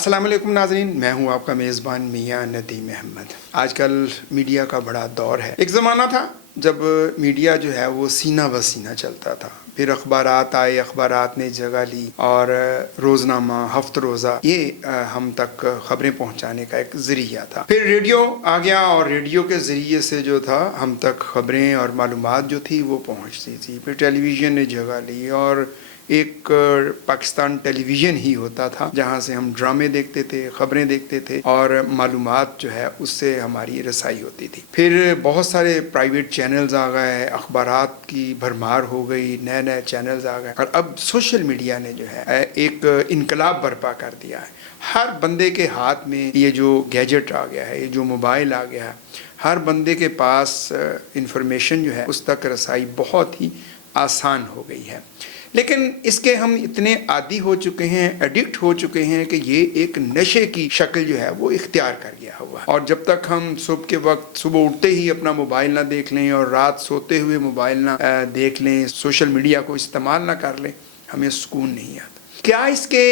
السلام علیکم ناظرین، میں ہوں آپ کا میزبان میاں ندیم احمد۔ آج کل میڈیا کا بڑا دور ہے۔ ایک زمانہ تھا جب میڈیا جو ہے وہ سینہ بہ سینہ چلتا تھا، پھر اخبارات آئے، اخبارات نے جگہ لی اور روزنامہ، ہفت روزہ یہ ہم تک خبریں پہنچانے کا ایک ذریعہ تھا۔ پھر ریڈیو آ گیا اور ریڈیو کے ذریعے سے جو تھا ہم تک خبریں اور معلومات جو تھی وہ پہنچتی تھی۔ پھر ٹیلی ویژن نے جگہ لی اور ایک پاکستان ٹیلی ویژن ہی ہوتا تھا جہاں سے ہم ڈرامے دیکھتے تھے، خبریں دیکھتے تھے اور معلومات جو ہے اس سے ہماری رسائی ہوتی تھی۔ پھر بہت سارے پرائیویٹ چینلز آ گئے، اخبارات کی بھرمار ہو گئی، نئے نئے چینلز آ گئے اور اب سوشل میڈیا نے جو ہے ایک انقلاب برپا کر دیا ہے۔ ہر بندے کے ہاتھ میں یہ جو گیجٹ آ گیا ہے، یہ جو موبائل آ گیا ہے، ہر بندے کے پاس انفارمیشن جو ہے اس تک رسائی بہت ہی آسان ہو گئی ہے۔ لیکن اس کے ہم اتنے عادی ہو چکے ہیں، ایڈکٹ ہو چکے ہیں کہ یہ ایک نشے کی شکل جو ہے وہ اختیار کر گیا ہوا ہے۔ اور جب تک ہم صبح کے وقت صبح اٹھتے ہی اپنا موبائل نہ دیکھ لیں اور رات سوتے ہوئے موبائل نہ دیکھ لیں، سوشل میڈیا کو استعمال نہ کر لیں، ہمیں سکون نہیں آتا۔ کیا اس کے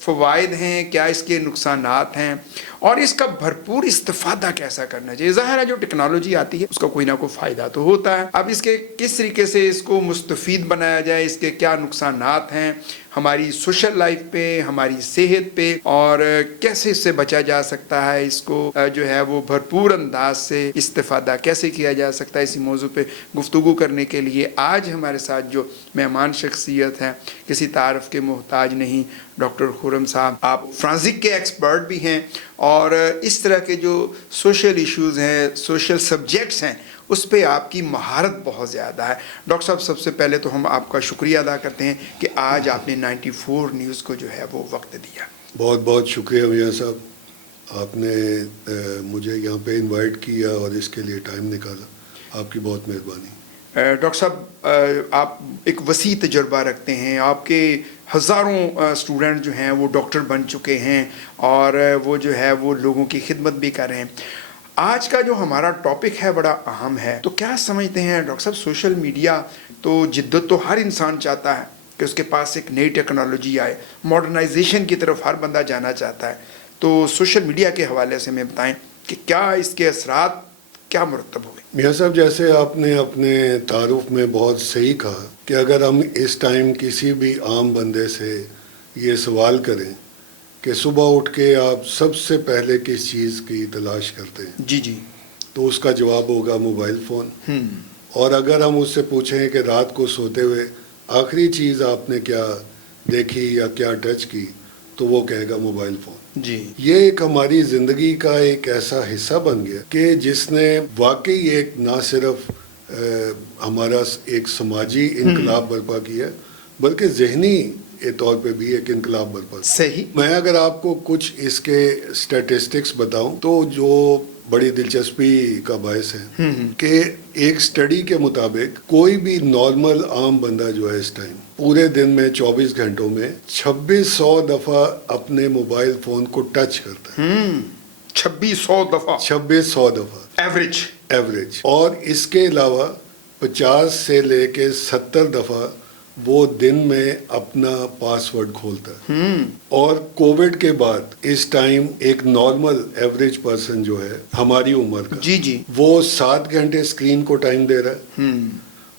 فوائد ہیں، کیا اس کے نقصانات ہیں اور اس کا بھرپور استفادہ کیسا کرنا چاہیے؟ ظاہر ہے جو ٹیکنالوجی آتی ہے اس کا کوئی نہ کوئی فائدہ تو ہوتا ہے۔ اب اس کے کس طریقے سے اس کو مستفید بنایا جائے، اس کے کیا نقصانات ہیں ہماری سوشل لائف پہ، ہماری صحت پہ، اور کیسے اس سے بچا جا سکتا ہے، اس کو جو ہے وہ بھرپور انداز سے استفادہ کیسے کیا جا سکتا ہے، اسی موضوع پہ گفتگو کرنے کے لیے آج ہمارے ساتھ جو مہمان شخصیت ہیں، کسی تعارف کے محتاج نہیں، ڈاکٹر خرم صاحب، آپ فرانسک کے ایکسپرٹ بھی ہیں اور اس طرح کے جو سوشل ایشوز ہیں، سوشل سبجیکٹس ہیں، اس پہ آپ کی مہارت بہت زیادہ ہے۔ ڈاکٹر صاحب، سب سے پہلے تو ہم آپ کا شکریہ ادا کرتے ہیں کہ آج آپ نے 94 نیوز کو جو ہے وہ وقت دیا۔ بہت بہت شکریہ میاں صاحب، آپ نے مجھے یہاں پہ انوائٹ کیا اور اس کے لیے ٹائم نکالا، آپ کی بہت مہربانی۔ ڈاکٹر صاحب، آپ ایک وسیع تجربہ رکھتے ہیں، آپ کے ہزاروں اسٹوڈنٹ جو ہیں وہ ڈاکٹر بن چکے ہیں اور وہ جو ہے وہ لوگوں کی خدمت بھی کر رہے ہیں۔ آج کا جو ہمارا ٹاپک ہے بڑا اہم ہے، تو کیا سمجھتے ہیں ڈاکٹر صاحب؟ سوشل میڈیا تو جدت تو ہر انسان چاہتا ہے کہ اس کے پاس ایک نئی ٹیکنالوجی آئے، ماڈرنائزیشن کی طرف ہر بندہ جانا چاہتا ہے، تو سوشل میڈیا کے حوالے سے ہمیں بتائیں کہ کیا اس کے اثرات کیا مرتب ہوئے؟ میاں صاحب، جیسے آپ نے اپنے تعارف میں بہت صحیح کہا کہ اگر ہم اس ٹائم کسی بھی عام بندے سے یہ سوال کریں کہ صبح اٹھ کے آپ سب سے پہلے کس چیز کی تلاش کرتے ہیں، جی تو اس کا جواب ہوگا موبائل فون۔ اور اگر ہم اس سے پوچھیں کہ رات کو سوتے ہوئے آخری چیز آپ نے کیا دیکھی یا کیا ٹچ کی، تو وہ کہے گا موبائل فون۔ جی، یہ ایک ہماری زندگی کا ایک ایسا حصہ بن گیا کہ جس نے واقعی ایک نہ صرف ہمارا ایک سماجی انقلاب برپا کیا بلکہ ذہنی طور پہ بھی ایک انقلاب برپا کیا۔ صحیح۔ میں اگر آپ کو کچھ اس کے اسٹیٹسٹکس بتاؤں تو جو بڑی دلچسپی کا باعث ہے کہ ایک سٹڈی کے مطابق کوئی بھی نارمل عام بندہ جو ہے اس ٹائم پورے دن میں 24 گھنٹوں میں 2600 دفعہ اپنے موبائل فون کو ٹچ کرتا ہے۔ 2600 دفعہ؟ 2600 دفعہ ایوریج۔ اور اس کے علاوہ 50 سے لے کے 70 دفعہ وہ دن میں اپنا پاس ورڈ کھولتا ہے۔ اور کووڈ کے بعد اس ٹائم ایک نارمل ایوریج پرسن جو ہے ہماری عمر کا، جی، وہ 7 گھنٹے اسکرین کو ٹائم دے رہا ہے،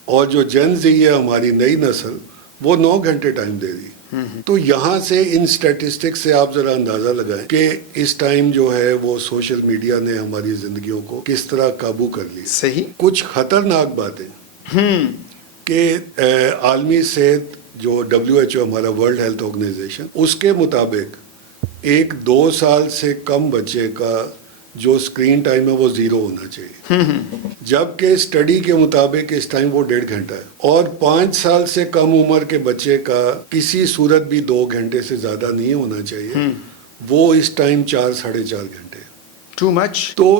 اور جو جن زی ہے ہماری نئی نسل، وہ 9 گھنٹے ٹائم دے رہی ہے۔ تو یہاں سے ان سٹیٹسٹکس سے آپ ذرا اندازہ لگائیں کہ اس ٹائم جو ہے وہ سوشل میڈیا نے ہماری زندگیوں کو کس طرح قابو کر لیا۔ صحیح۔ کچھ خطرناک باتیں کہ عالمی صحت جو WHO ہمارا ورلڈ ہیلتھ آرگنائزیشن، اس کے مطابق ایک 2 سال سے کم بچے کا جو اسکرین ٹائم ہے وہ 0 ہونا چاہیے، جبکہ اسٹڈی کے مطابق اس ٹائم وہ 1.5 گھنٹہ ہے، اور 5 سال سے کم عمر کے بچے کا کسی صورت بھی 2 گھنٹے سے زیادہ نہیں ہونا چاہیے، وہ اس ٹائم 4-4.5 گھنٹے۔ Too much. تو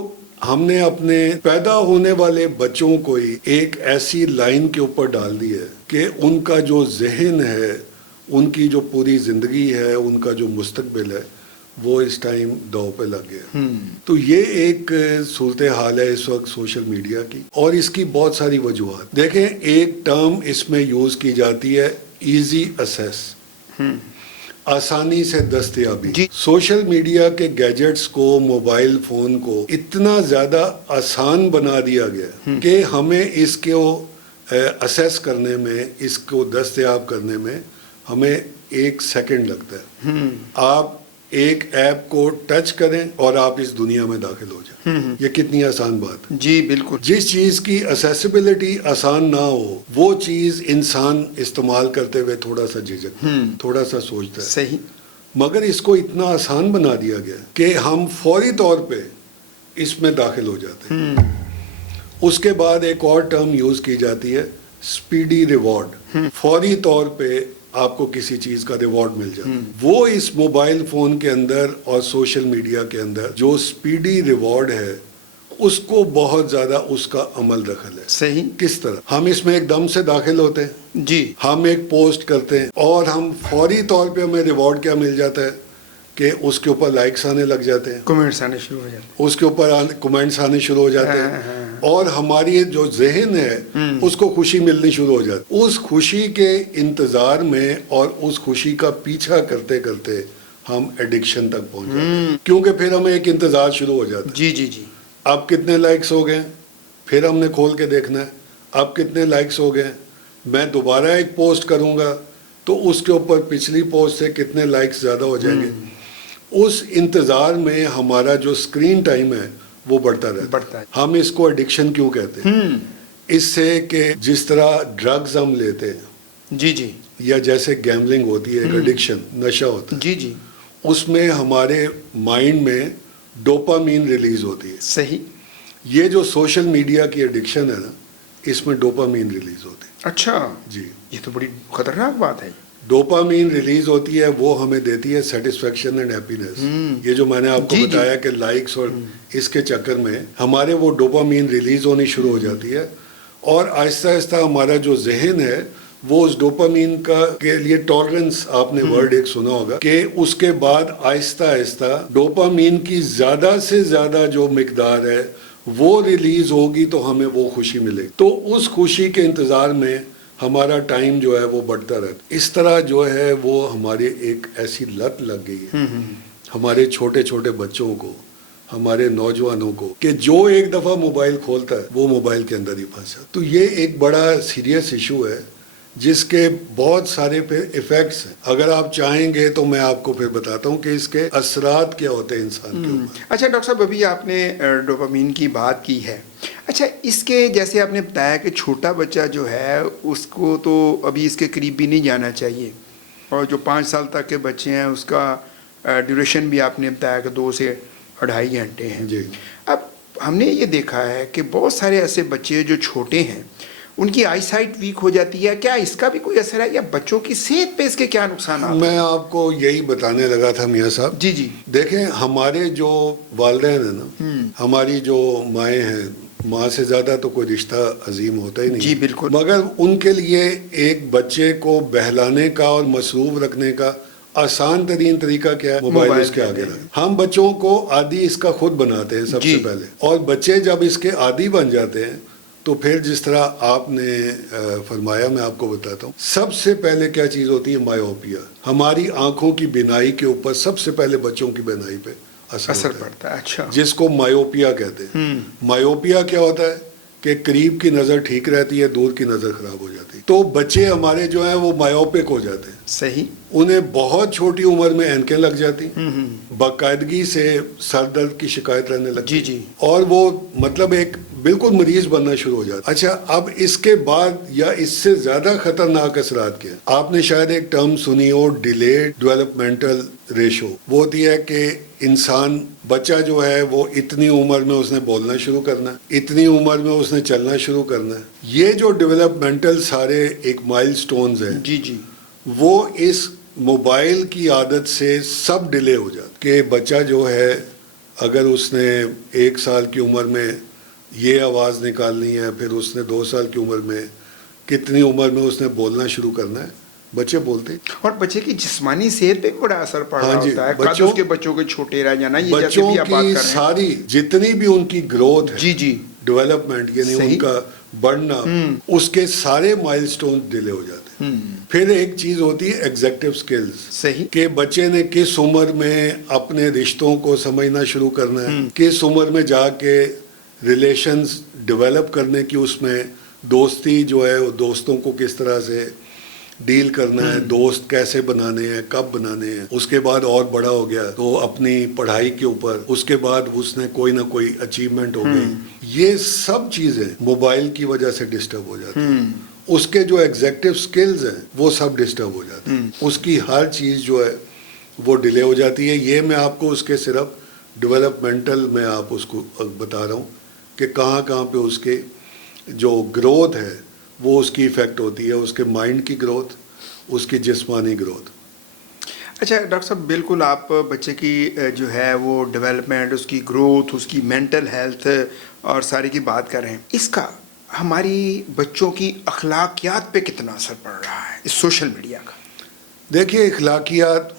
ہم نے اپنے پیدا ہونے والے بچوں کو ہی ایک ایسی لائن کے اوپر ڈال دی ہے کہ ان کا جو ذہن ہے، ان کی جو پوری زندگی ہے، ان کا جو مستقبل ہے، وہ اس ٹائم داؤ پہ لگ گیا۔ تو یہ ایک صورتحال ہے اس وقت سوشل میڈیا کی، اور اس کی بہت ساری وجوہات دیکھیں۔ ایک ٹرم اس میں یوز کی جاتی ہے ایزی اسیس۔ آسانی سے دستیابی. جی. سوشل میڈیا کے گیجٹس کو، موبائل فون کو اتنا زیادہ آسان بنا دیا گیا کہ ہمیں اس کو اسیس کرنے میں، اس کو دستیاب کرنے میں ہمیں 1 سیکنڈ لگتا ہے. آپ ایک ایپ کو ٹچ کریں اور آپ اس دنیا میں داخل ہو جائیں. یہ کتنی آسان بات ہے. جی بالکل. جس چیز کی اسیسیبلٹی آسان نہ ہو وہ چیز انسان استعمال کرتے ہوئے تھوڑا سا جھجکتا ہے، تھوڑا سا سوچتا ہے. صحیح. مگر اس کو اتنا آسان بنا دیا گیا کہ ہم فوری طور پہ اس میں داخل ہو جاتے ہیں. اس کے بعد ایک اور ٹرم یوز کی جاتی ہے، سپیڈی ریوارڈ. فوری طور پہ آپ کو کسی چیز کا ریوارڈ مل جاتا ہے. وہ اس موبائل فون کے اندر اور سوشل میڈیا کے اندر جو سپیڈی ریوارڈ ہے اس کو بہت زیادہ اس کا عمل دخل ہے. صحیح. کس طرح ہم اس میں ایک دم سے داخل ہوتے ہیں. جی. ہم ایک پوسٹ کرتے ہیں اور ہم فوری طور پہ ہمیں ریوارڈ کیا مل جاتا ہے کہ اس کے اوپر لائکس آنے لگ جاتے ہیں، کمنٹس آنے شروع ہو جاتے ہیں، اس کے اوپر کمنٹس آنے شروع ہو جاتے ہیں، اور ہماری جو ذہن ہے اس کو خوشی ملنی شروع ہو جاتی. اس خوشی کے انتظار میں اور اس خوشی کا پیچھا کرتے کرتے ہم ایڈکشن تک پہنچ جاتے ہیں، کیونکہ پھر ہمیں ایک انتظار شروع ہو جاتا ہے. جی جی جی. اب کتنے لائکس ہو گئے، پھر ہم نے کھول کے دیکھنا ہے اب کتنے لائکس ہو گئے. میں دوبارہ ایک پوسٹ کروں گا تو اس کے اوپر پچھلی پوسٹ سے کتنے لائکس زیادہ ہو جائیں گے. اس انتظار میں ہمارا جو اسکرین ٹائم ہے وہ بڑھتا رہتا ہے. ہم اس کو ایڈکشن کیوں کہتے ہیں؟ اس سے کہ جس طرح ڈرگز ہم لیتے ہیں، جی جی، یا جیسے گیملنگ ہوتی ہے، ایک ایڈکشن، نشہ ہوتا ہے، جی جی، اس میں ہمارے مائنڈ میں ڈوپامین ریلیز ہوتی ہے. صحیح. یہ جو سوشل میڈیا کی ایڈکشن ہے نا، اس میں ڈوپامین ریلیز ہوتی ہے. اچھا جی، یہ تو بڑی خطرناک بات ہے. ڈوپامین ریلیز ہوتی ہے، وہ ہمیں دیتی ہے سیٹسفیکشن اینڈ ہیپینس. یہ جو میں نے آپ کو جی بتایا کہ لائکس اور اس کے چکر میں ہمارے وہ ڈوپامین ریلیز ہونی شروع ہو جاتی ہے، اور آہستہ آہستہ ہمارا جو ذہن ہے وہ اس ڈوپامین کا کے لیے ٹالرنس، آپ نے ورڈ ایک سنا ہوگا کہ اس کے بعد آہستہ آہستہ ڈوپامین کی زیادہ سے زیادہ جو مقدار ہے وہ ریلیز ہوگی تو ہمیں وہ خوشی ملے گی. تو اس خوشی کے انتظار میں ہمارا ٹائم جو ہے وہ بڑھتا رہتا. اس طرح جو ہے وہ ہمارے ایک ایسی لت لگ گئی ہے ہمارے چھوٹے چھوٹے بچوں کو، ہمارے نوجوانوں کو، کہ جو ایک دفعہ موبائل کھولتا ہے وہ موبائل کے اندر ہی پھنسا. تو یہ ایک بڑا سیریس ایشو ہے جس کے بہت سارے پھر ایفیکٹس ہیں. اگر آپ چاہیں گے تو میں آپ کو پھر بتاتا ہوں کہ اس کے اثرات کیا ہوتے ہیں انسان کے اوپر. اچھا ڈاکٹر صاحب، ابھی آپ نے ڈوپامین کی بات کی ہے. اچھا، اس کے جیسے آپ نے بتایا کہ چھوٹا بچہ جو ہے اس کو تو ابھی اس کے قریب بھی نہیں جانا چاہیے، اور جو 5 سال تک کے بچے ہیں اس کا ڈیوریشن بھی آپ نے بتایا کہ 2 سے 2.5 گھنٹے ہیں. جی. اب ہم نے یہ دیکھا ہے کہ بہت سارے ایسے بچے جو چھوٹے ہیں ان کی آئی سائٹ ویک ہو جاتی ہے. کیا اس کا بھی کوئی اثر ہے، یا بچوں کی صحت پہ اس کے کیا نقصانات؟ میں آپ کو یہی بتانے لگا تھا میاں صاحب. جی جی. دیکھیں، ہمارے جو والدین ہیں نا، ہماری جو مائیں ہیں، ماں سے زیادہ تو کوئی رشتہ عظیم ہوتا ہی نہیں. جی بالکل. مگر ان کے لیے ایک بچے کو بہلانے کا اور مصروف رکھنے کا آسان ترین طریقہ کیا ہے؟ موبائل اس کے آگے رکھ. ہم بچوں کو عادی اس کا خود بناتے ہیں سب سے پہلے، اور بچے جب اس کے عادی بن جاتے ہیں تو پھر جس طرح آپ نے فرمایا، میں آپ کو بتاتا ہوں. سب سے پہلے کیا چیز ہوتی ہے؟ مایوپیا. ہماری آنکھوں کی بینائی کے اوپر سب سے پہلے بچوں کی بینائی پہ اثر پڑتا ہے. اچھا. جس کو مایوپیا کہتے ہیں. مایوپیا کیا ہوتا ہے کہ قریب کی نظر ٹھیک رہتی ہے، دور کی نظر خراب ہو جاتی ہے. تو بچے ہمارے جو ہیں وہ مایوپک ہو جاتے ہیں. صحیح. انہیں بہت چھوٹی عمر میں اینکیں لگ جاتی، باقاعدگی سے سر درد کی شکایت رہنے لگتی. جی جی. اور وہ مطلب ایک بالکل مریض بننا شروع ہو جاتا. اچھا، اب اس کے بعد یا اس سے زیادہ خطرناک اثرات کیا؟ آپ نے شاید ایک ٹرم سنی ہو، ڈیلیڈ ڈیولپمنٹل ریشو. وہ ہوتی ہے کہ انسان، بچہ جو ہے وہ اتنی عمر میں اس نے بولنا شروع کرنا ہے، اتنی عمر میں اس نے چلنا شروع کرنا ہے. یہ جو ڈیولپمنٹل سارے ایک مائل سٹونز ہیں، جی جی، وہ اس موبائل کی عادت سے سب ڈیلے ہو جاتا. کہ بچہ جو ہے اگر اس نے 1 سال کی عمر میں یہ آواز نکالنی ہے، پھر اس نے 2 سال کی عمر میں، کتنی عمر میں اس نے بولنا شروع کرنا ہے، بچے بولتے. اور بچے کی جسمانی صحت پہ بھی بڑا اثر پڑ رہا ہوتا ہے. بچوں کے چھوٹے رہ جانا، یہ بچوں کی ساری جتنی بھی ان کی گروتھ ہے، جی جی، ڈیولپمنٹ، یعنی ان کا بڑھنا، اس کے سارے مائل سٹون ڈیلے ہو جاتے ہیں۔ پھر ایک چیز ہوتی ہے ایگزیکٹو سکلز، صحیح، کہ بچے نے کس عمر میں اپنے رشتوں کو سمجھنا شروع کرنا ہے، کس عمر میں جا کے ریلیشنز ڈیولپ کرنے کی، اس میں دوستی جو ہے وہ دوستوں کو کس طرح سے ڈیل کرنا ہے، دوست کیسے بنانے ہیں، کب بنانے ہیں۔ اس کے بعد اور بڑا ہو گیا تو اپنی پڑھائی کے اوپر، اس کے بعد اس نے کوئی نہ کوئی اچیومنٹ ہو گئی۔ یہ سب چیزیں موبائل کی وجہ سے ڈسٹرب ہو جاتی ہیں۔ اس کے جو ایگزیکٹو سکلز ہیں وہ سب ڈسٹرب ہو جاتے ہیں، اس کی ہر چیز جو ہے وہ ڈیلے ہو جاتی ہے۔ یہ میں آپ کو اس کے صرف ڈیولپمنٹل میں آپ اس کو بتا رہا ہوں کہ کہاں کہاں پہ اس کے جو گروتھ ہے وہ اس کی افیکٹ ہوتی ہے، اس کے مائنڈ کی گروتھ، اس کی جسمانی گروتھ۔ اچھا ڈاکٹر صاحب، بالکل آپ بچے کی جو ہے وہ ڈیولپمنٹ، اس کی گروتھ، اس کی مینٹل ہیلتھ اور ساری کی بات کر رہے ہیں، اس کا ہماری بچوں کی اخلاقیات پہ کتنا اثر پڑ رہا ہے اس سوشل میڈیا کا؟ دیکھیے، اخلاقیات،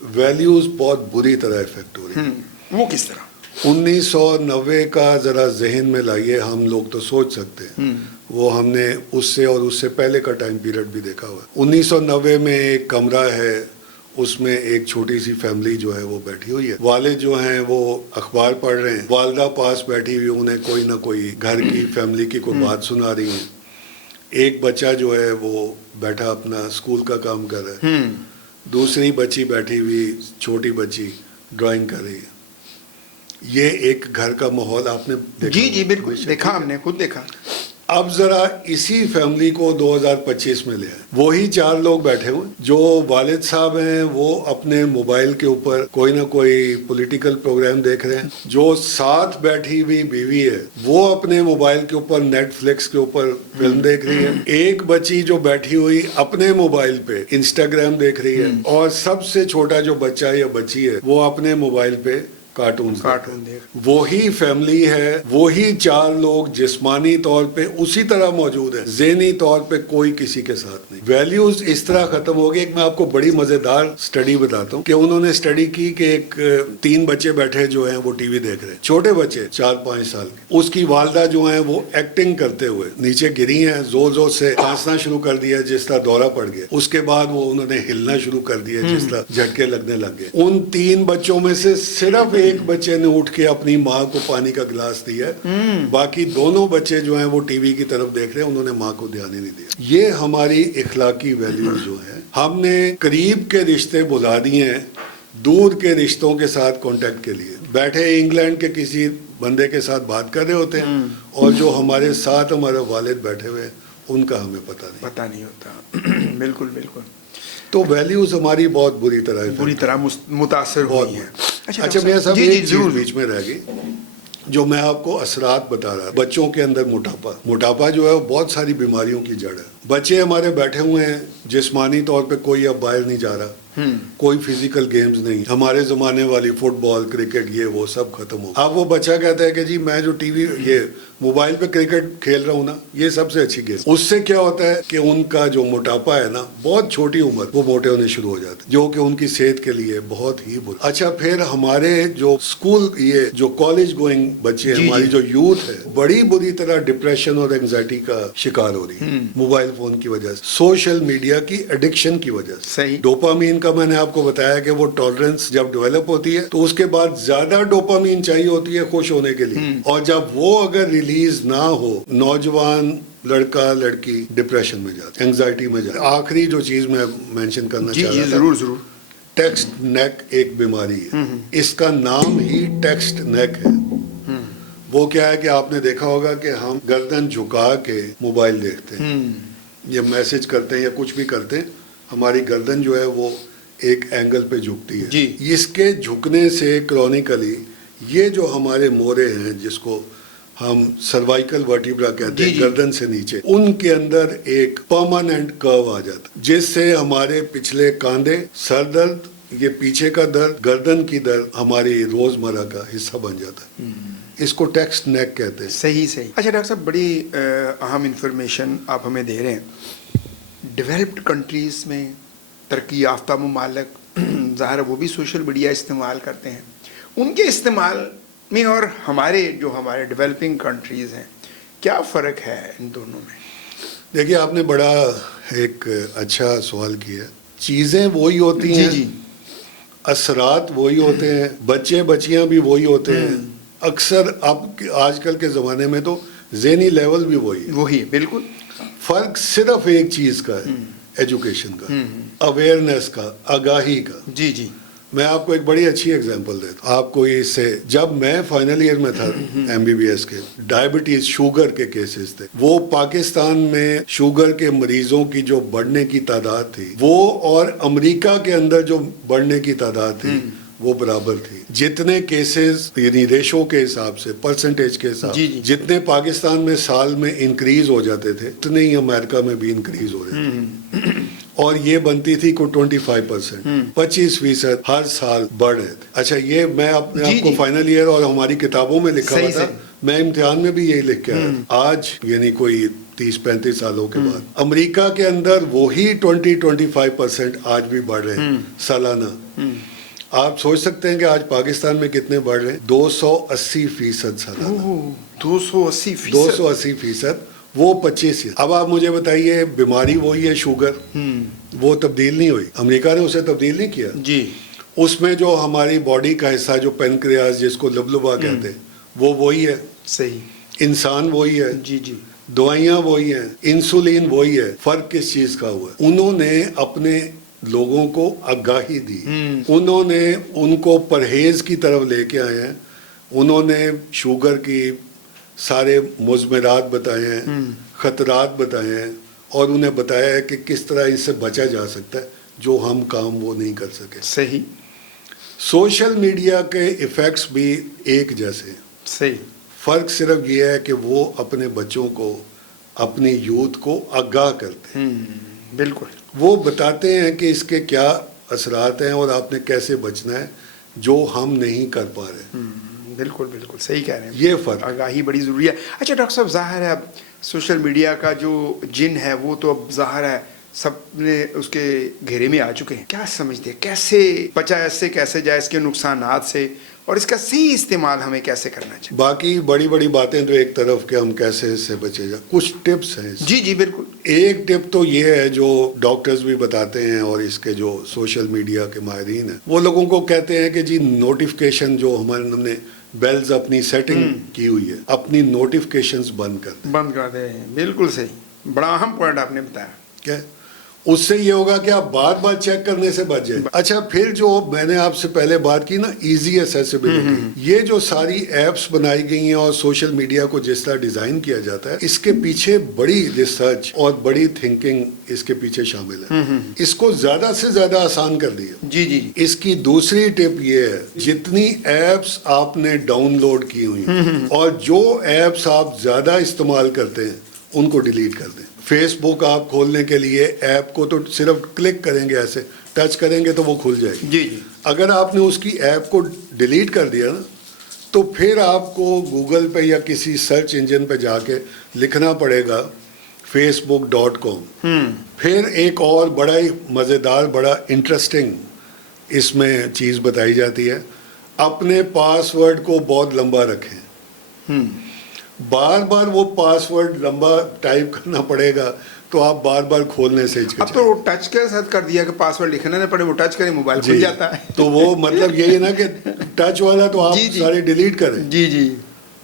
ویلیوز بہت بری طرح افیکٹ ہو رہی ہیں۔ وہ کس طرح؟ 1990 کا ذرا ذہن میں لائیے، ہم لوگ تو سوچ سکتے ہیں، وہ ہم نے اس سے اور اس سے پہلے کا ٹائم پیریڈ بھی دیکھا ہوا ہے۔ 1990 میں ایک کمرہ ہے، اس میں ایک چھوٹی سی فیملی جو ہے وہ بیٹھی ہوئی ہے، والد جو ہیں وہ اخبار پڑھ رہے ہیں، والدہ پاس بیٹھی ہوئی انہیں کوئی نہ کوئی گھر کی فیملی کی کوئی بات سنا رہی ہیں، ایک بچہ جو ہے وہ بیٹھا اپنا اسکول کا کام کر رہا ہے، دوسری بچی بیٹھی ہوئی چھوٹی بچی ڈرائنگ کر رہی ہے۔ یہ ایک گھر کا ماحول آپ نے دیکھا؟ جی بالکل دیکھا، ہم نے خود دیکھا۔ اب ذرا اسی فیملی کو 2025 میں لے آئے، وہی 4 لوگ بیٹھے ہوئے، جو والد صاحب ہیں وہ اپنے موبائل کے اوپر کوئی نہ کوئی پولیٹیکل پروگرام دیکھ رہے ہیں، جو ساتھ بیٹھی ہوئی بیوی ہے وہ اپنے موبائل کے اوپر نیٹ فلکس کے اوپر فلم دیکھ رہی ہے، ایک بچی جو بیٹھی ہوئی اپنے موبائل پہ انسٹاگرام دیکھ رہی ہے، اور سب سے چھوٹا جو بچہ یا بچی ہے وہ اپنے موبائل پہ کارٹون دیکھ۔ وہی فیملی ہے، وہی 4 لوگ جسمانی طور پہ اسی طرح موجود ہیں، ذہنی طور پہ کوئی کسی کے ساتھ نہیں۔ ویلیوز اس طرح ختم ہو گئی۔ ایک میں آپ کو بڑی مزیدار سٹڈی بتاتا ہوں کہ انہوں نے سٹڈی کی کہ ایک 3 بچے بیٹھے جو ہیں وہ ٹی وی دیکھ رہے ہیں، چھوٹے بچے 4-5 سال کے، اس کی والدہ جو ہیں وہ ایکٹنگ کرتے ہوئے نیچے گری ہیں، زور زور سے کھانسنا شروع کر دیا جس طرح دورہ پڑ گیا، اس کے بعد وہ انہوں نے ہلنا شروع کر دیا جس طرح جھٹکے لگنے لگ گئے۔ ان 3 بچوں میں سے صرف ایک بچے نے اٹھ کے اپنی ماں کو پانی کا گلاس دیا، باقی دونوں بچے جو ہیں وہ ٹی وی کی طرف دیکھ رہے ہیں، انہوں نے ماں کو دھیان ہی نہیں دیا۔ یہ ہماری اخلاقی ویلیوز جو ہیں، ہم نے قریب کے رشتے بلا دیے ہیں دور کے رشتوں کے ساتھ کانٹیکٹ کے لیے۔ بیٹھے انگلینڈ کے کسی بندے کے ساتھ بات کر رہے ہوتے ہیں، اور جو ہمارے ساتھ ہمارے والد بیٹھے ہوئے ان کا ہمیں پتہ نہیں ہوتا۔ بالکل بالکل۔ تو ویلیوز ہماری بہت بری طرح متاثر ہوئی ہیں۔ اچھا میاں صاحب، ایک چیز بیچ میں رہ گئی جو میں آپ کو اثرات بتا رہا، بچوں کے اندر موٹاپا جو ہے وہ بہت ساری بیماریوں کی جڑ ہے۔ بچے ہمارے بیٹھے ہوئے ہیں، جسمانی طور پہ کوئی اب باہر نہیں جا رہا، کوئی فزیکل گیمز نہیں، ہمارے زمانے والی فٹ بال کرکٹ یہ وہ سب ختم ہو۔ اب وہ بچہ کہتا ہے کہ جی میں جو ٹی وی یہ موبائل پہ کرکٹ کھیل رہا ہوں نا، یہ سب سے اچھی گیم۔ اس سے کیا ہوتا ہے کہ ان کا جو موٹاپا ہے نا، بہت چھوٹی عمر وہ موٹے ہونے شروع ہو جاتے ہیں، جو کہ ان کی صحت کے لیے بہت ہی برا۔ اچھا پھر ہمارے جو اسکول، یہ جو کالج گوئنگ بچے ہیں، ہماری جو یوتھ ہے، بڑی بری طرح ڈپریشن اور اینگزائٹی کا شکار ہو رہی ہے، موبائل فون کی وجہ سے، سوشل میڈیا کی ایڈکشن کی وجہ سے۔ صحیح۔ ڈوپامین کا میں نے آپ کو بتایا کہ وہ ٹالرنس جب ڈیولپ ہوتی ہے تو اس کے بعد زیادہ ڈوپامین چاہیے ہوتی ہے خوش ہونے کے لیے، اور جب وہ اگر ریلیز نہ ہو، نوجوان لڑکا لڑکی ڈپریشن میں جاتے، اینگزائٹی میں جاتے۔ آخری جو چیز میں مینشن کرنا چاہ رہا تھا، ضرور۔ ٹیکسٹ نیک ایک بیماری ہے، اس کا نام ہی ٹیکسٹ نیک ہے۔ وہ کیا ہے کہ آپ نے دیکھا ہوگا کہ ہم گردن جھکا کے موبائل دیکھتے ہیں یا میسج کرتے ہیں یا کچھ بھی کرتے ہیں، ہماری گردن جو ہے وہ ایک اینگل پہ جھکتی ہے۔ اس کے جھکنے سے کرونیکلی یہ جو ہمارے مورے ہیں جس کو ہم سروائیکل ورٹیبرا کہتے ہیں، گردن سے نیچے، ان کے اندر ایک پرماننٹ کرو آ جاتا ہے، جس سے ہمارے پچھلے کاندھے، سر درد، یہ پیچھے کا درد، گردن کی درد ہماری روزمرہ کا حصہ بن جاتا ہے۔ اس کو ٹیکسٹ نیک کہتے ہیں۔ صحیح۔ اچھا ڈاکٹر صاحب، بڑی اہم انفارمیشن آپ ہمیں دے رہے ہیں۔ ڈیولپڈ کنٹریز میں، ترقی یافتہ ممالک، ظاہر وہ بھی سوشل میڈیا استعمال کرتے ہیں، ان کے استعمال میں اور ہمارے ڈیولپنگ کنٹریز ہیں، کیا فرق ہے ان دونوں میں؟ دیکھیے آپ نے بڑا ایک اچھا سوال کیا. چیزیں وہی ہوتی ہیں, جی اثرات وہی ہوتے ہیں, بچے بچیاں بھی وہی ہوتے ہیں. اکثر اب آج کل کے زمانے میں تو ذہنی لیول بھی وہی ہے. وہی بالکل. فرق صرف ایک چیز کا ہے, ایجوکیشن کا, اویئرنیس کا, آگاہی کا. جی جی. میں آپ کو ایک بڑی اچھی ایگزامپل دیتا ہوں آپ کو. اس سے جب میں فائنل ایئر میں تھا MBBS کے, ڈائبٹیز شوگر کے کیسز تھے. وہ پاکستان میں شوگر کے مریضوں کی جو بڑھنے کی تعداد تھی وہ اور امریکہ کے اندر جو بڑھنے کی تعداد تھی وہ برابر تھی. جتنے کیسز یعنی ریشو کے حساب سے, پرسنٹیج کے حساب سے جتنے پاکستان میں سال میں انکریز ہو جاتے تھے اتنے ہی امریکہ میں بھی انکریز ہو رہے تھے. اور یہ بنتی تھی کوئی 25%, 25% ہر سال بڑھ رہے تھے. اچھا یہ میں اپنے آپ کو فائنل ایئر اور ہماری کتابوں میں لکھا ہوا تھا, میں امتحان میں بھی یہی لکھ کے آیا. آج یعنی کوئی 30-35 سالوں کے بعد امریکہ کے اندر وہی 20-25% آج بھی بڑھ رہے ہیں سالانہ. آپ سوچ سکتے ہیں کہ آج پاکستان میں کتنے بڑھ رہے ہیں؟ 280% سالانہ. 280%. وہ 25. اب آپ مجھے بتائیے, بیماری وہی ہے شوگر, وہ تبدیل نہیں ہوئی. امریکہ نے اسے تبدیل نہیں کیا. جی. اس میں جو ہماری باڈی کا حصہ جو پینکریاس جس کو لبلبا کہتے ہیں وہ وہی ہے. صحیح. انسان وہی ہے. جی جی. دوائیاں وہی ہیں, انسولین وہی ہے. فرق کس چیز کا ہوا ہے؟ انہوں نے اپنے لوگوں کو آگاہی دی, انہوں نے ان کو پرہیز کی طرف لے کے آئے ہیں. انہوں نے شوگر کی سارے مضمرات بتائے ہیں, خطرات بتائے ہیں, اور انہیں بتایا ہے کہ کس طرح اس سے بچا جا سکتا ہے جو ہم کام وہ نہیں کر سکے. صحیح. سوشل میڈیا کے ایفیکٹس بھی ایک جیسے ہیں. صحیح. فرق صرف یہ ہے کہ وہ اپنے بچوں کو, اپنی یوتھ کو آگاہ کرتے ہیں. بالکل. وہ بتاتے ہیں کہ اس کے کیا اثرات ہیں اور آپ نے کیسے بچنا ہے جو ہم نہیں کر پا رہے. بالکل بالکل صحیح کہہ رہے ہیں. یہ فرق, آگاہی بڑی ضروری ہے. اچھا ڈاکٹر صاحب, ظاہر ہے اب سوشل میڈیا کا جو جن ہے وہ تو اب ظاہر ہے سب نے اس کے گھیرے میں آ چکے ہیں. کیا سمجھتے ہیں کیسے بچا اس سے, کیسے جائے اس کے نقصانات سے, اور اس کا صحیح استعمال ہمیں کیسے کرنا چاہیے؟ باقی بڑی بڑی باتیں تو ایک طرف کہ ہم کیسے اس سے بچے جا, کچھ ٹپس ہیں. جی جی بالکل. ایک ٹپ تو یہ ہے جو ڈاکٹرز بھی بتاتے ہیں اور اس کے جو سوشل میڈیا کے ماہرین ہیں وہ لوگوں کو کہتے ہیں کہ جی نوٹیفیکیشن جو ہم نے بیلز اپنی سیٹنگ کی ہوئی ہے, اپنی نوٹیفیکیشنز بند کر دیں. بالکل صحیح, بڑا اہم پوائنٹ آپ نے بتایا. کیا اس سے یہ ہوگا کہ آپ بار بار چیک کرنے سے بچ جائیں. اچھا پھر جو میں نے آپ سے پہلے بات کی نا, ایزی ایسیسیبلٹی, یہ جو ساری ایپس بنائی گئی ہیں اور سوشل میڈیا کو جس طرح ڈیزائن کیا جاتا ہے اس کے پیچھے بڑی ریسرچ اور بڑی تھنکنگ اس کے پیچھے شامل ہے. اس کو زیادہ سے زیادہ آسان کر دیا. جی جی. اس کی دوسری ٹپ یہ ہے, جتنی ایپس آپ نے ڈاؤن لوڈ کی ہوئی اور جو ایپس آپ زیادہ استعمال کرتے ہیں ان کو ڈیلیٹ کر دیں. فیس بک آپ کھولنے کے لیے ایپ کو تو صرف کلک کریں گے, ایسے ٹچ کریں گے تو وہ کھل جائے گی. جی جی. اگر آپ نے اس کی ایپ کو ڈیلیٹ کر دیا نا تو پھر آپ کو گوگل پہ یا کسی سرچ انجن پہ جا کے لکھنا پڑے گا facebook.com. پھر ایک اور بڑا ہی مزیدار, بڑا انٹرسٹنگ اس میں چیز بتائی جاتی ہے, اپنے پاس ورڈ کو بہت لمبا رکھیں. بار بار وہ پاس ورڈ لمبا ٹائپ کرنا پڑے گا تو آپ بار بار کھولنے سے اب تو ٹچ کے ساتھ کر دیا کہ پاس ورڈ لکھنا نہ پڑے, وہ ٹچ کریں موبائل کھل جاتا ہے. تو وہ مطلب یہی نا کہ ٹچ والا تو آپ سارے ڈیلیٹ کریں. جی جی.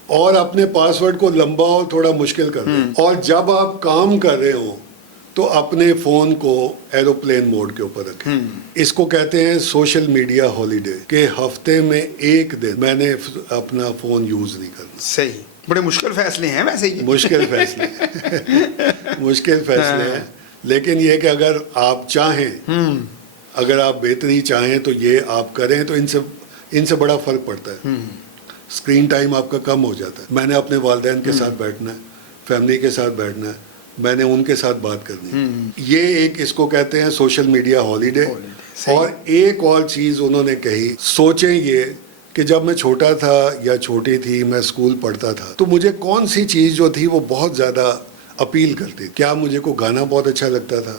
اور اپنے پاس ورڈ کو لمبا اور تھوڑا مشکل کر دیں. اور جب آپ کام کر رہے ہوں تو اپنے فون کو ایروپلین موڈ کے اوپر رکھیں. اس کو کہتے ہیں سوشل میڈیا ہالیڈے, کہ ہفتے میں ایک دن میں نے اپنا فون یوز نہیں کرنا. صحیح. بڑے مشکل فیصلے ہیں ویسے ہی. مشکل فیصلے مشکل فیصلے ہیں, لیکن یہ کہ اگر آپ چاہیں, اگر آپ بہتری چاہیں تو یہ آپ کریں تو ان سے بڑا فرق پڑتا ہے. اسکرین ٹائم آپ کا کم ہو جاتا ہے. میں نے اپنے والدین کے ساتھ بیٹھنا ہے, فیملی کے ساتھ بیٹھنا ہے, میں نے ان کے ساتھ بات کرنی ہے. یہ ایک اس کو کہتے ہیں سوشل میڈیا ہالیڈے. اور ایک اور چیز انہوں نے کہی, سوچیں یہ کہ جب میں چھوٹا تھا یا چھوٹی تھی, میں اسکول پڑھتا تھا, تو مجھے کون سی چیز جو تھی وہ بہت زیادہ اپیل کرتی. کیا مجھے کو گانا بہت اچھا لگتا تھا,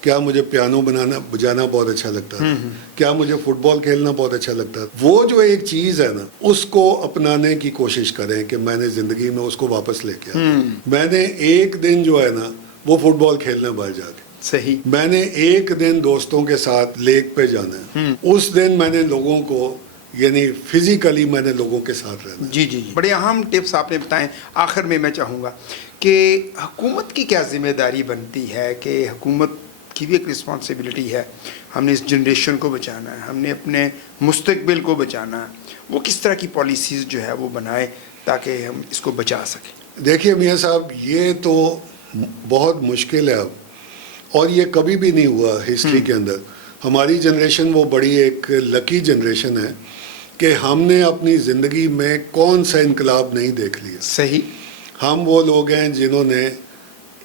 کیا مجھے پیانو بجانا بہت اچھا لگتا تھا, کیا مجھے فٹ بال کھیلنا بہت اچھا لگتا تھا. وہ جو ایک چیز ہے نا, اس کو اپنانے کی کوشش کریں کہ میں نے زندگی میں اس کو واپس لے کے آیا. میں نے ایک دن جو ہے نا وہ فٹ بال کھیلنا باہر جا کے, صحیح, میں نے ایک دن دوستوں کے ساتھ لیک پہ جانا ہے, اس دن میں نے لوگوں کو یعنی فزیکلی میں نے لوگوں کے ساتھ رہنا. جی جی جی, بڑے اہم ٹپس آپ نے بتائیں. آخر میں چاہوں گا کہ حکومت کی کیا ذمہ داری بنتی ہے, کہ حکومت کی بھی ایک رسپانسبلٹی ہے, ہم نے اس جنریشن کو بچانا ہے, ہم نے اپنے مستقبل کو بچانا ہے, وہ کس طرح کی پالیسیز جو ہے وہ بنائے تاکہ ہم اس کو بچا سکیں. دیکھیے میاں صاحب, یہ تو بہت مشکل ہے اب, اور یہ کبھی بھی نہیں ہوا ہسٹری کے اندر. ہماری جنریشن وہ بڑی ایک لکی جنریشن ہے کہ ہم نے اپنی زندگی میں کون سا انقلاب نہیں دیکھ لیا. صحیح, ہم وہ لوگ ہیں جنہوں نے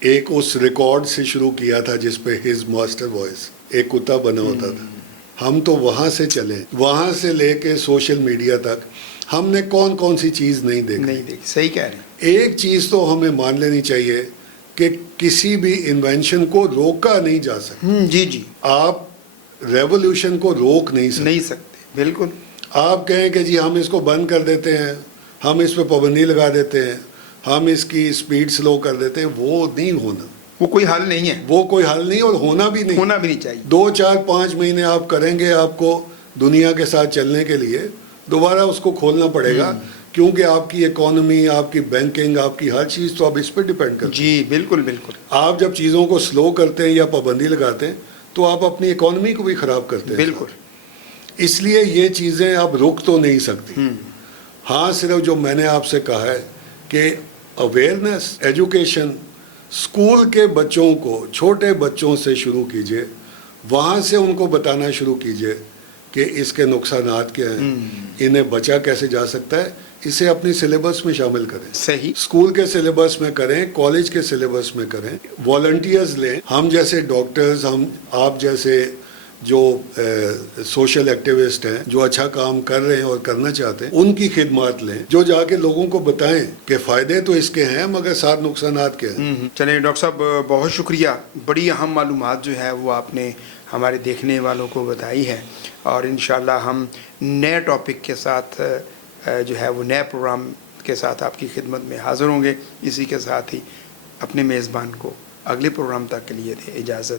ایک اس ریکارڈ سے شروع کیا تھا جس پہ ہز ماسٹر وائس ایک کتا بنا ہوتا تھا. ہم تو وہاں سے چلے, وہاں سے لے کے سوشل میڈیا تک ہم نے کون سی چیز نہیں دیکھی. صحیح کہہ رہے ہیں. ایک چیز تو ہمیں مان لینی چاہیے کہ کسی بھی انوینشن کو روکا نہیں جا سکتا. جی جی, آپ ریولوشن کو روک نہیں سکتے. بالکل. آپ کہیں کہ جی ہم اس کو بند کر دیتے ہیں, ہم اس پہ پابندی لگا دیتے ہیں, ہم اس کی سپیڈ سلو کر دیتے ہیں, وہ نہیں ہونا. وہ کوئی حل نہیں ہے. وہ کوئی حل نہیں, اور ہونا بھی نہیں چاہیے. 2 4 5 مہینے آپ کریں گے, آپ کو دنیا کے ساتھ چلنے کے لیے دوبارہ اس کو کھولنا پڑے گا, کیونکہ آپ کی اکانومی, آپ کی بینکنگ, آپ کی ہر چیز تو اب اس پہ ڈیپینڈ کرتی ہے. جی بالکل بالکل. آپ جب چیزوں کو سلو کرتے ہیں یا پابندی لگاتے ہیں تو آپ اپنی اکانومی کو بھی خراب کرتے ہیں. بالکل. اس لیے یہ چیزیں اب رک تو نہیں سکتی. ہاں, صرف جو میں نے آپ سے کہا ہے کہ اویئرنیس, ایجوکیشن, اسکول کے بچوں کو, چھوٹے بچوں سے شروع کیجئے, وہاں سے ان کو بتانا شروع کیجئے کہ اس کے نقصانات کیا ہیں, انہیں بچا کیسے جا سکتا ہے. اسے اپنی سلیبس میں شامل کریں. صحیح. اسکول کے سلیبس میں کریں, کالج کے سلیبس میں کریں. والنٹیئرز لیں, ہم جیسے ڈاکٹرز, آپ جیسے جو سوشل ایکٹیوسٹ ہیں جو اچھا کام کر رہے ہیں اور کرنا چاہتے ہیں, ان کی خدمات لیں, جو جا کے لوگوں کو بتائیں کہ فائدے تو اس کے ہیں مگر ساتھ نقصانات کے ہیں. چلیں ڈاکٹر صاحب, بہت شکریہ. بڑی اہم معلومات جو ہے وہ آپ نے ہمارے دیکھنے والوں کو بتائی ہے, اور انشاءاللہ ہم نئے ٹاپک کے ساتھ جو ہے وہ نئے پروگرام کے ساتھ آپ کی خدمت میں حاضر ہوں گے. اسی کے ساتھ ہی اپنے میزبان کو اگلے پروگرام تک کے لیے دے اجازت.